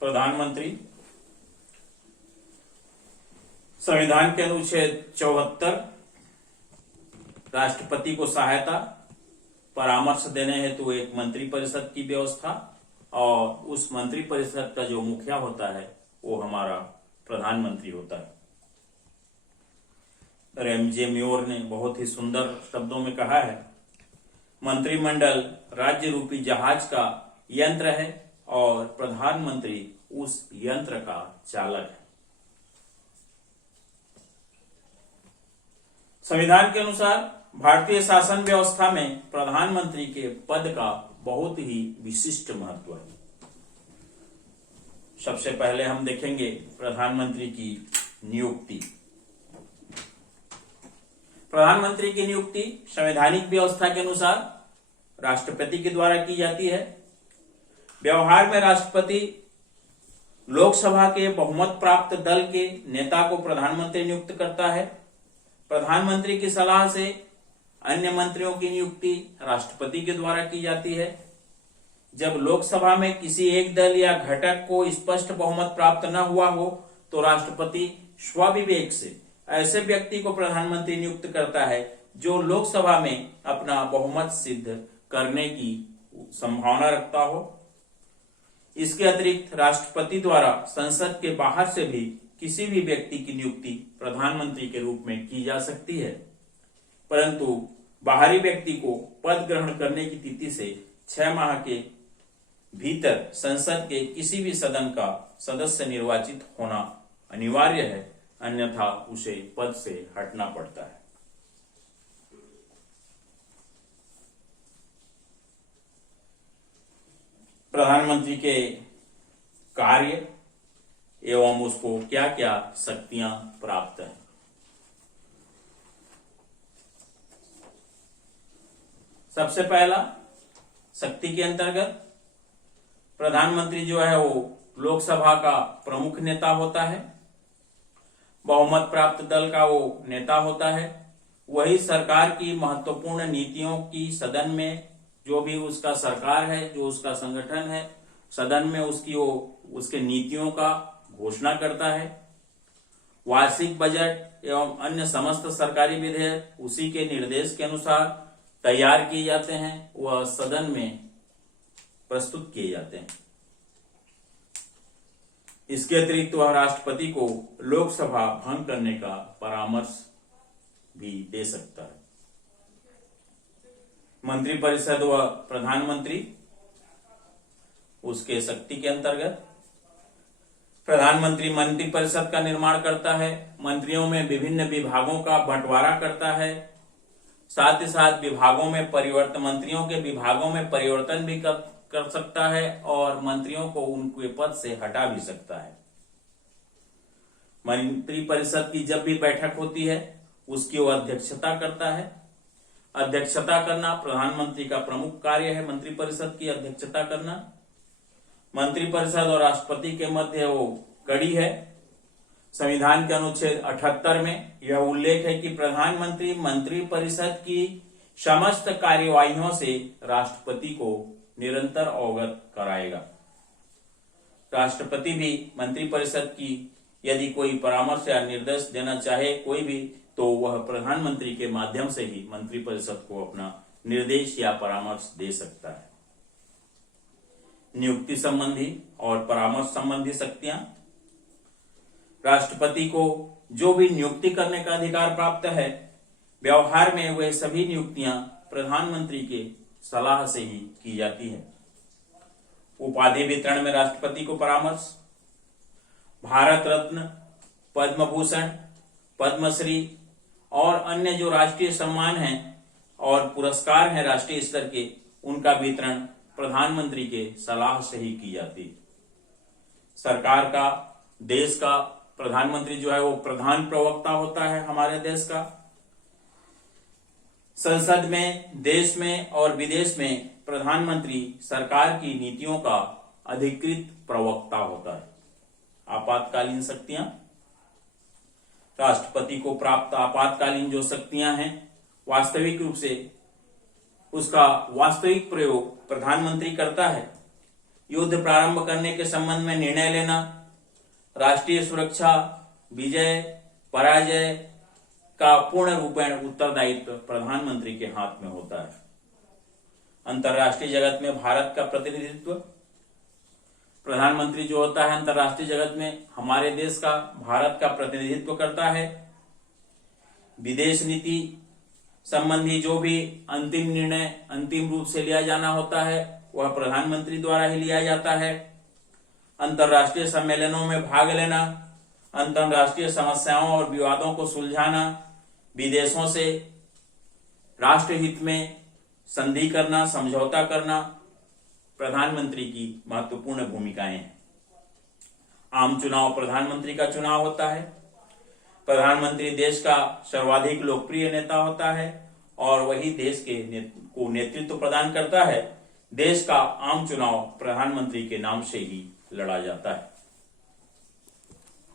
प्रधानमंत्री संविधान के अनुच्छेद 74 राष्ट्रपति को सहायता परामर्श देने हेतु एक मंत्रिपरिषद की व्यवस्था और उस मंत्रिपरिषद का जो मुखिया होता है वो हमारा प्रधानमंत्री होता है। रेमजे म्योर ने बहुत ही सुंदर शब्दों में कहा है, मंत्रिमंडल राज्य रूपी जहाज का यंत्र है और प्रधानमंत्री उस यंत्र का चालक है। संविधान के अनुसार भारतीय शासन व्यवस्था में प्रधानमंत्री के पद का बहुत ही विशिष्ट महत्व है। सबसे पहले हम देखेंगे प्रधानमंत्री की नियुक्ति। प्रधानमंत्री की नियुक्ति संवैधानिक व्यवस्था के अनुसार राष्ट्रपति के द्वारा की जाती है। व्यवहार में राष्ट्रपति लोकसभा के बहुमत प्राप्त दल के नेता को प्रधानमंत्री नियुक्त करता है। प्रधानमंत्री की सलाह से अन्य मंत्रियों की नियुक्ति राष्ट्रपति के द्वारा की जाती है। जब लोकसभा में किसी एक दल या घटक को स्पष्ट बहुमत प्राप्त न हुआ हो तो राष्ट्रपति स्वविवेक से ऐसे व्यक्ति को प्रधानमंत्री नियुक्त करता है जो लोकसभा में अपना बहुमत सिद्ध करने की संभावना रखता हो। इसके अतिरिक्त राष्ट्रपति द्वारा संसद के बाहर से भी किसी भी व्यक्ति की नियुक्ति प्रधानमंत्री के रूप में की जा सकती है, परंतु बाहरी व्यक्ति को पद ग्रहण करने की तिथि से 6 माह के भीतर संसद के किसी भी सदन का सदस्य निर्वाचित होना अनिवार्य है, अन्यथा उसे पद से हटना पड़ता है। प्रधानमंत्री के कार्य एवं उसको क्या क्या शक्तियां प्राप्त हैं। सबसे पहला शक्ति के अंतर्गत प्रधानमंत्री जो है वो लोकसभा का प्रमुख नेता होता है, बहुमत प्राप्त दल का वो नेता होता है। वही सरकार की महत्वपूर्ण नीतियों की सदन में, जो भी उसका सरकार है, जो उसका संगठन है, सदन में उसके नीतियों का घोषणा करता है। वार्षिक बजट एवं अन्य समस्त सरकारी विधेयक उसी के निर्देश के अनुसार तैयार किए जाते हैं, वह सदन में प्रस्तुत किए जाते हैं। इसके अतिरिक्त वह राष्ट्रपति को लोकसभा भंग करने का परामर्श भी दे सकता है। मंत्रिपरिषद व प्रधानमंत्री उसके शक्ति के अंतर्गत प्रधानमंत्री मंत्रिपरिषद का निर्माण करता है, मंत्रियों में विभिन्न विभागों का बंटवारा करता है, साथ ही साथ मंत्रियों के विभागों में परिवर्तन भी कर सकता है और मंत्रियों को उनके पद से हटा भी सकता है। मंत्रिपरिषद की जब भी बैठक होती है उसकी वो अध्यक्षता करता है। अध्यक्षता करना प्रधानमंत्री का प्रमुख कार्य है, मंत्रिपरिषद की अध्यक्षता करना। मंत्रिपरिषद और राष्ट्रपति के मध्य वो कड़ी है। संविधान के अनुच्छेद 78 में यह उल्लेख है कि प्रधानमंत्री मंत्रिपरिषद की समस्त कार्यवाहियों से राष्ट्रपति को निरंतर अवगत कराएगा। राष्ट्रपति भी मंत्रिपरिषद की यदि कोई परामर्श या निर्देश देना चाहे कोई भी, तो वह प्रधानमंत्री के माध्यम से ही मंत्रिपरिषद को अपना निर्देश या परामर्श दे सकता है। नियुक्ति संबंधी और परामर्श संबंधी शक्तियां। राष्ट्रपति को जो भी नियुक्ति करने का अधिकार प्राप्त है, व्यवहार में वह सभी नियुक्तियां प्रधानमंत्री के सलाह से ही की जाती है। उपाधि वितरण में राष्ट्रपति को परामर्श। भारत रत्न, पद्म भूषण, पद्मश्री और अन्य जो राष्ट्रीय सम्मान हैं और पुरस्कार हैं राष्ट्रीय स्तर के, उनका वितरण प्रधानमंत्री के सलाह से ही की जाती है। सरकार का, देश का प्रधानमंत्री जो है वो प्रधान प्रवक्ता होता है हमारे देश का। संसद में, देश में और विदेश में प्रधानमंत्री सरकार की नीतियों का अधिकृत प्रवक्ता होता है। आपातकालीन शक्तियां। राष्ट्रपति को प्राप्त आपातकालीन जो शक्तियां हैं, वास्तविक रूप से उसका वास्तविक प्रयोग प्रधानमंत्री करता है, युद्ध प्रारंभ करने के संबंध में निर्णय लेना, राष्ट्रीय सुरक्षा, विजय पराजय का पूर्ण रूपेण उत्तरदायित्व प्रधानमंत्री के हाथ में होता है। अंतर्राष्ट्रीय जगत में भारत का प्रतिनिधित्व, प्रधानमंत्री जो होता है अंतर्राष्ट्रीय जगत में हमारे देश का, भारत का प्रतिनिधित्व करता है। विदेश नीति संबंधी जो भी अंतिम निर्णय अंतिम रूप से लिया जाना होता है वह प्रधानमंत्री द्वारा ही लिया जाता है। अंतर्राष्ट्रीय सम्मेलनों में भाग लेना, अंतर्राष्ट्रीय समस्याओं और विवादों को सुलझाना, विदेशों से राष्ट्रहित में संधि करना, समझौता करना प्रधानमंत्री की महत्वपूर्ण भूमिकाएं हैं। आम चुनाव प्रधानमंत्री का चुनाव होता है। प्रधानमंत्री देश का सर्वाधिक लोकप्रिय नेता होता है और वही देश के को नेतृत्व प्रदान करता है। देश का आम चुनाव प्रधानमंत्री के नाम से ही लड़ा जाता है।